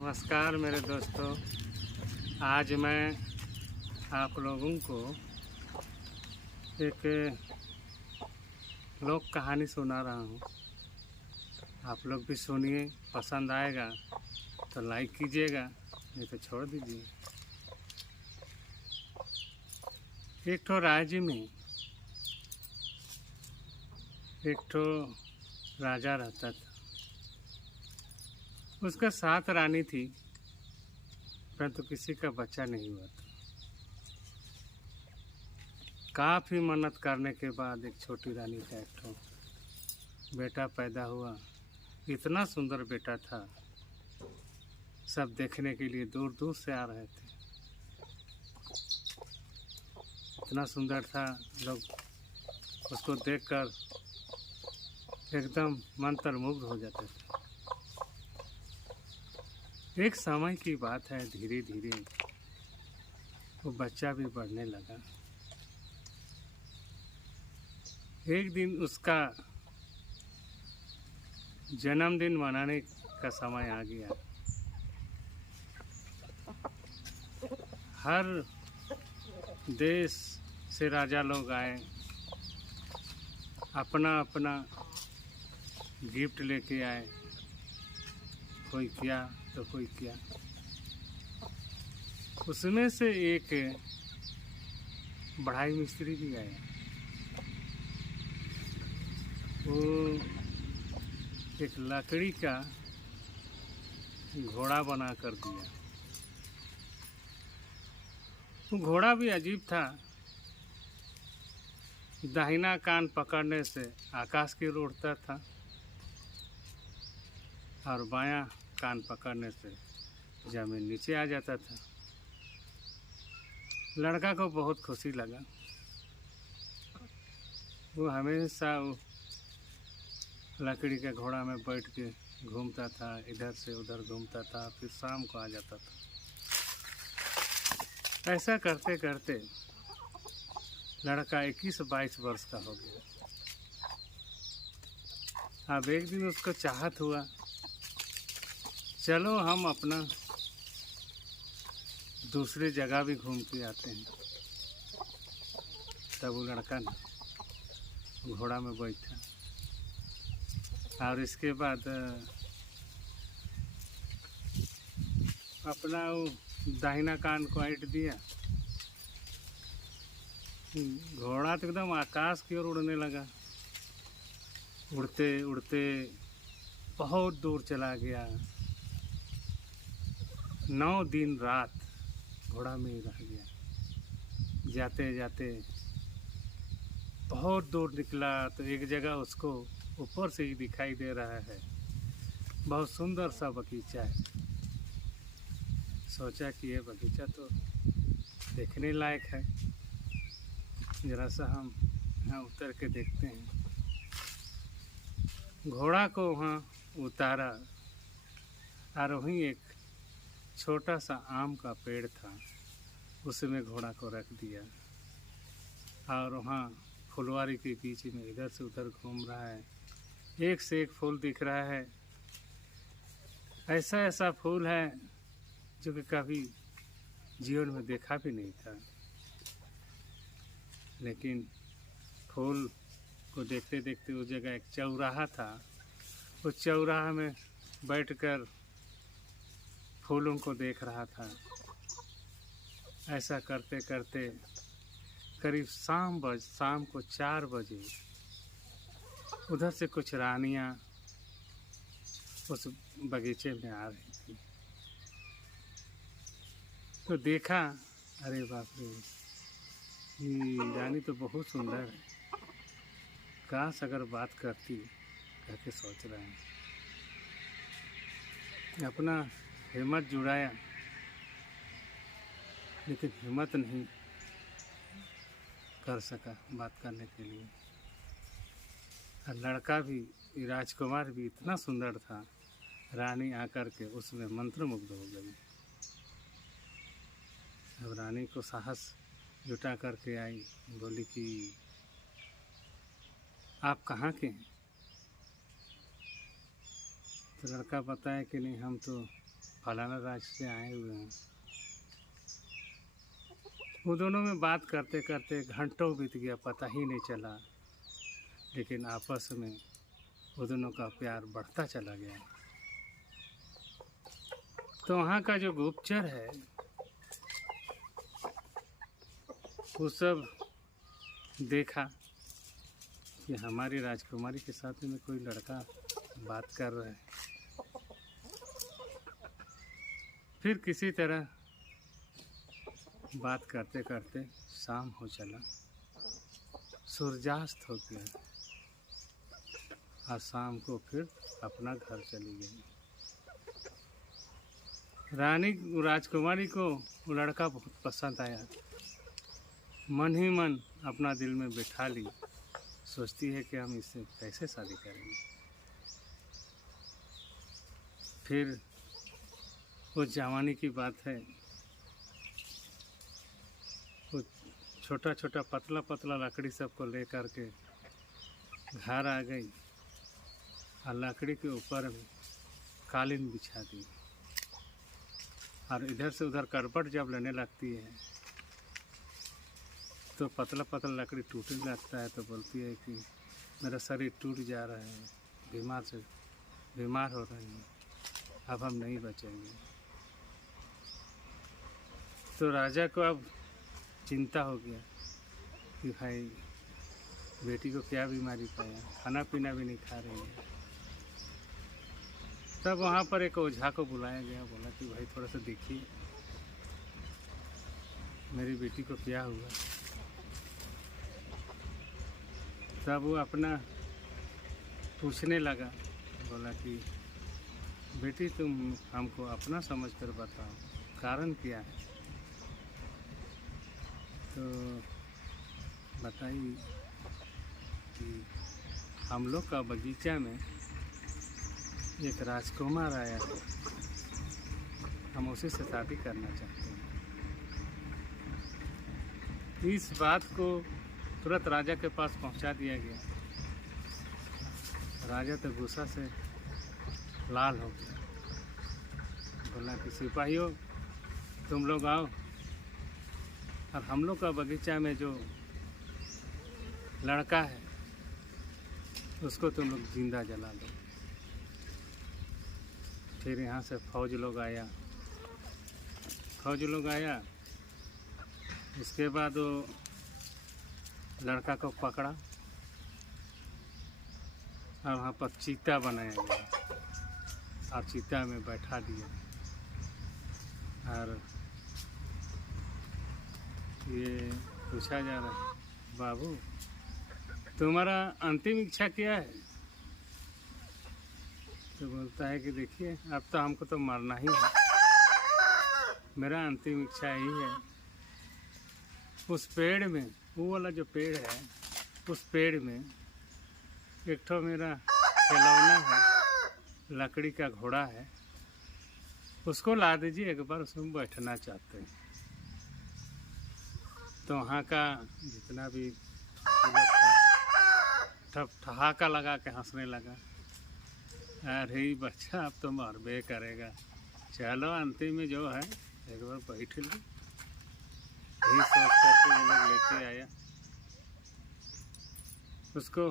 नमस्कार मेरे दोस्तों। आज मैं आप लोगों को एक लोक कहानी सुना रहा हूँ। आप लोग भी सुनिए, पसंद आएगा तो लाइक कीजिएगा, नहीं तो छोड़ दीजिए। एक ठो राज्य में एक ठो राजा रहता था। उसका 7 रानी थी, परंतु किसी का बच्चा नहीं हुआ था। काफ़ी मन्नत करने के बाद एक छोटी रानी का एक ठो बेटा पैदा हुआ। इतना सुंदर बेटा था, सब देखने के लिए दूर दूर से आ रहे थे। इतना सुंदर था, लोग उसको देखकर एकदम मंत्रमुग्ध हो जाते थे। एक समय की बात है, धीरे धीरे वो बच्चा भी बढ़ने लगा। एक दिन उसका जन्मदिन मनाने का समय आ गया। हर देश से राजा लोग आए, अपना अपना गिफ्ट लेके आए। कोई क्या तो कोई क्या। उसमें से एक बढ़ाई मिस्त्री भी आया। वो एक लकड़ी का घोड़ा बना कर दिया। वो घोड़ा भी अजीब था। दाहिना कान पकड़ने से आकाश की ओर उड़ता था और बायां कान पकड़ने से जमीन नीचे आ जाता था। लड़का को बहुत खुशी लगा। वो हमेशा वो लकड़ी के घोड़ा में बैठ के घूमता था, इधर से उधर घूमता था, फिर शाम को आ जाता था। ऐसा करते करते लड़का 21-22 वर्ष का हो गया। अब एक दिन उसको चाहत हुआ, चलो हम अपना दूसरी जगह भी घूम के आते हैं। तब वो लड़का घोड़ा में बैठा और इसके बाद अपना वो दाहिना कान को ऐंठ दिया। घोड़ा तो एकदम आकाश की ओर उड़ने लगा। उड़ते उड़ते बहुत दूर चला गया। 9 दिन रात घोड़ा में ही रह गया। जाते जाते बहुत दूर निकला तो एक जगह उसको ऊपर से ही दिखाई दे रहा है, बहुत सुंदर सा बगीचा है। सोचा कि ये बगीचा तो देखने लायक है, जरा सा हम यहाँ उतर के देखते हैं। घोड़ा को वहाँ उतारा और वहीं एक छोटा सा आम का पेड़ था, उसमें घोड़ा को रख दिया और वहाँ फुलवारी के बीच में इधर से उधर घूम रहा है। एक से एक फूल दिख रहा है। ऐसा ऐसा फूल है जो कि कभी जीवन में देखा भी नहीं था। लेकिन फूल को देखते देखते उस जगह एक चौराहा था। उस चौराहा में बैठकर फूलों को देख रहा था। ऐसा करते करते करीब शाम को 4 बजे उधर से कुछ रानियां उस बगीचे में आ रही थी। तो देखा, अरे बाप रे, ये रानी तो बहुत सुंदर है, काश अगर बात करती, करके सोच रहे हैं। अपना हिम्मत जुटाया, लेकिन हिम्मत नहीं कर सका बात करने के लिए। और लड़का भी, राजकुमार भी इतना सुंदर था, रानी आकर के उसमें मंत्रमुग्ध हो गई। अब रानी को साहस जुटा करके आई, बोली कि आप कहाँ के हैं? तो लड़का बताया कि नहीं, हम तो फलाना राज्य से आए हुए हैं। वो दोनों में बात करते करते घंटों बीत गया, पता ही नहीं चला। लेकिन आपस में वो दोनों का प्यार बढ़ता चला गया। तो वहाँ का जो गुप्तचर है वो सब देखा कि हमारी राजकुमारी के साथ में कोई लड़का बात कर रहा है। फिर किसी तरह बात करते करते शाम हो चला, सूर्यास्त हो गया और शाम को फिर अपना घर चली गई। राजकुमारी को वो लड़का बहुत पसंद आया। मन ही मन अपना दिल में बिठा ली, सोचती है कि हम इससे कैसे शादी करेंगे। फिर वो जवानी की बात है, वो छोटा छोटा पतला पतला लकड़ी सबको ले कर के घर आ गई और लकड़ी के ऊपर में कालीन बिछा दी। और इधर से उधर करपट जब लेने लगती है तो पतला पतला लकड़ी टूटने लगता है, तो बोलती है कि मेरा शरीर टूट जा रहा है, बीमार हो रहे हैं, अब हम नहीं बचेंगे। तो राजा को अब चिंता हो गया कि भाई बेटी को क्या बीमारी पाया, खाना पीना भी नहीं खा रही है। तब वहाँ पर एक ओझा को बुलाया गया, बोला कि भाई थोड़ा सा देखिए मेरी बेटी को क्या हुआ। तब वो अपना पूछने लगा, बोला कि बेटी तुम हमको अपना समझ कर बताओ, कारण क्या है। तो बताइए कि हम लोग का बगीचा में एक राजकुमार आया है, हम उसी से शादी करना चाहते हैं। इस बात को तुरंत राजा के पास पहुंचा दिया गया। राजा तो गुस्सा से लाल हो गया, बोला कि सिपाहियों तुम लोग आओ और हम लोग का बगीचा में जो लड़का है उसको तुम लोग जिंदा जला दो। फिर यहाँ से फौज लोग आया। उसके बाद वो लड़का को पकड़ा और वहाँ पर चीता बनाया गया और चीता में बैठा दिया। और ये पूछा जा रहा है, बाबू तुम्हारा अंतिम इच्छा क्या है। तो बोलता है कि देखिए अब तो हमको तो मरना ही है, मेरा अंतिम इच्छा यही है उस पेड़ में, वो वाला जो पेड़ है उस पेड़ में एक ठो मेरा खिलौना है, लकड़ी का घोड़ा है, उसको ला दीजिए, एक बार उसमें बैठना चाहते हैं। तो वहाँ का जितना भी ठहाका लगा के हंसने लगा, अरे बच्चा अब तो मरबे करेगा, चलो अंतिम में जो है एक बार बैठ लो। यही सोच करके वो लोग लेके आया, उसको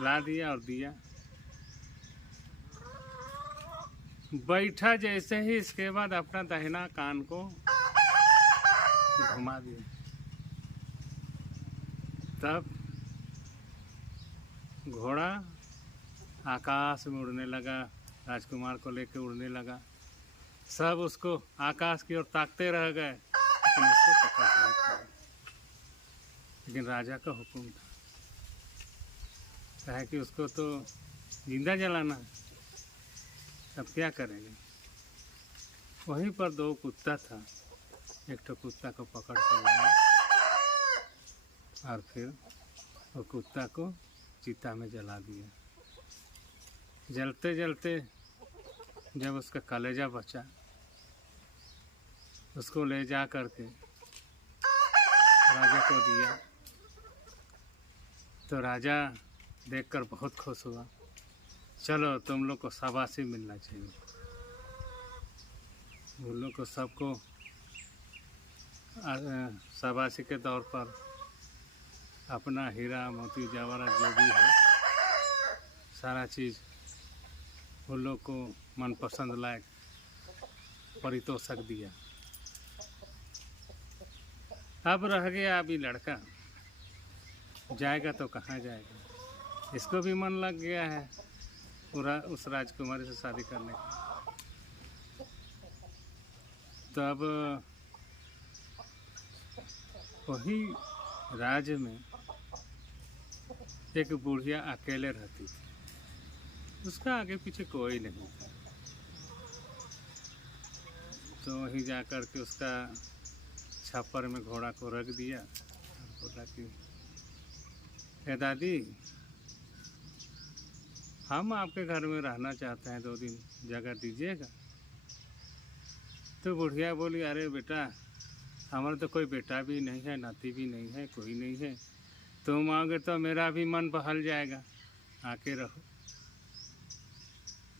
ला दिया और दिया। बैठा जैसे ही इसके बाद अपना दाहिना कान को घुमा दिया। तब घोड़ा आकाश में उड़ने लगा, राजकुमार को लेकर उड़ने लगा। सब उसको आकाश की ओर ताकते रह गए, लेकिन उसको पकड़ नहीं पाए। लेकिन राजा का हुक्म था, कहा कि उसको तो जिंदा जलाना है, तब क्या करेंगे। वहीं पर दो कुत्ता था, एक तो कुत्ता को पकड़ के लाया और फिर वो कुत्ता को चिता में जला दिया। जलते जलते जब उसका कलेजा बचा, उसको ले जा करके राजा को दिया। तो राजा देखकर बहुत खुश हुआ, चलो तुम लोग को शाबाशी मिलना चाहिए। उन लोग को सबको शाबाशी के तौर पर अपना हीरा मोती जवाहरात जो भी है सारा चीज़ उन लोग को मनपसंद लायक पारितोषिक दिया। अब रह गया अभी लड़का, जाएगा तो कहाँ जाएगा। इसको भी मन लग गया है पूरा उस राजकुमारी से शादी करने का। तो अब वही राज्य में एक बुढ़िया अकेले रहती थी, उसका आगे पीछे कोई नहीं था। तो वहीं जा कर के उसका छप्पर में घोड़ा को रख दिया और बोला कि हे दादी, हम आपके घर में रहना चाहते हैं, 2 दिन जगह दीजिएगा। तो बुढ़िया बोली, अरे बेटा, हमारा तो कोई बेटा भी नहीं है, नाती भी नहीं है, कोई नहीं है, तुम आओगे तो मेरा भी मन बहल जाएगा, आके रहो।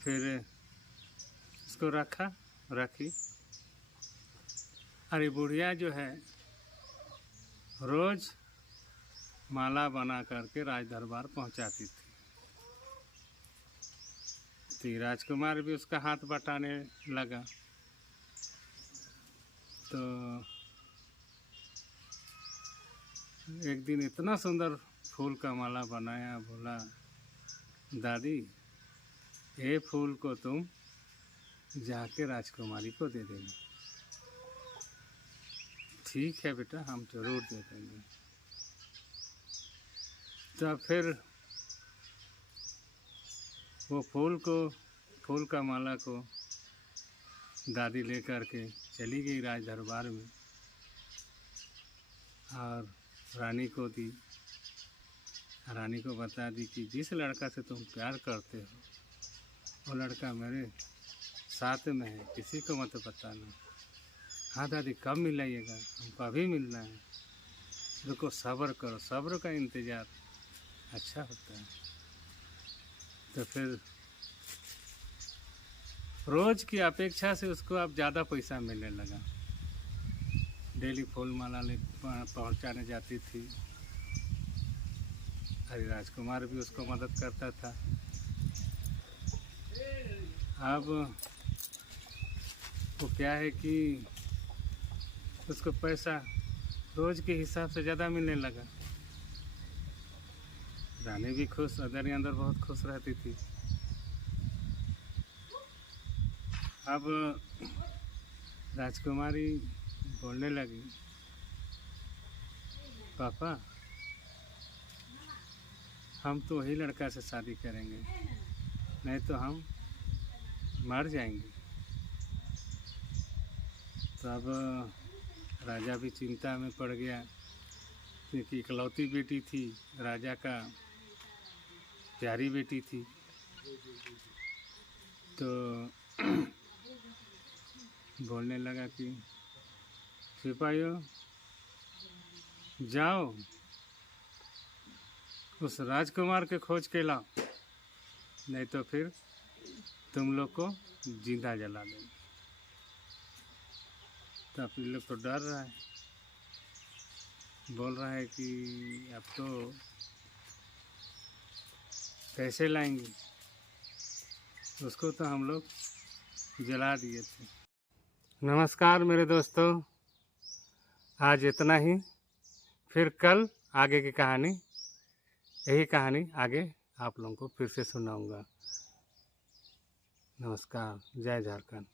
फिर उसको रखी। अरे बुढ़िया जो है रोज़ माला बना करके राज दरबार पहुंचाती थी। तो राजकुमार भी उसका हाथ बटाने लगा। तो एक दिन इतना सुंदर फूल का माला बनाया, बोला दादी, ये फूल को तुम जाके राजकुमारी को दे देना। ठीक है बेटा, हम जरूर दे देंगे। तो फिर वो फूल का माला को दादी ले कर के चली गई राज दरबार में और रानी को दी। रानी को बता दी कि जिस लड़का से तुम प्यार करते हो वो लड़का मेरे साथ में है, किसी को मत बताना। हाँ दादी, कब मिलाइएगा? हमको अभी मिलना है। रुको, सब्र करो, सब्र का इंतज़ार अच्छा होता है। तो फिर रोज़ की अपेक्षा से उसको अब ज़्यादा पैसा मिलने लगा। डेली फूल माला ले पहुँचाने जाती थी। हरि राजकुमार भी उसको मदद करता था। अब वो क्या है कि उसको पैसा रोज़ के हिसाब से ज़्यादा मिलने लगा। रानी भी खुश, अंदर बहुत खुश रहती थी। अब राजकुमारी बोलने लगी, पापा, हम तो वही लड़का से शादी करेंगे, नहीं तो हम मर जाएंगे। तो अब राजा भी चिंता में पड़ गया, क्योंकि इकलौती बेटी थी, राजा का प्यारी बेटी थी। तो बोलने लगा कि सिपाहियों, जाओ उस राजकुमार के खोज के लाओ, नहीं तो फिर तुम लोग को जिंदा जला देंगे। तो आप लोग तो डर रहा है, बोल रहा है कि अब तो कैसे लाएंगे उसको, तो हम लोग जला दिए थे। नमस्कार मेरे दोस्तों, आज इतना ही। फिर कल आगे की कहानी, यही कहानी आगे आप लोगों को फिर से सुनाऊंगा। नमस्कार, जय झारखंड।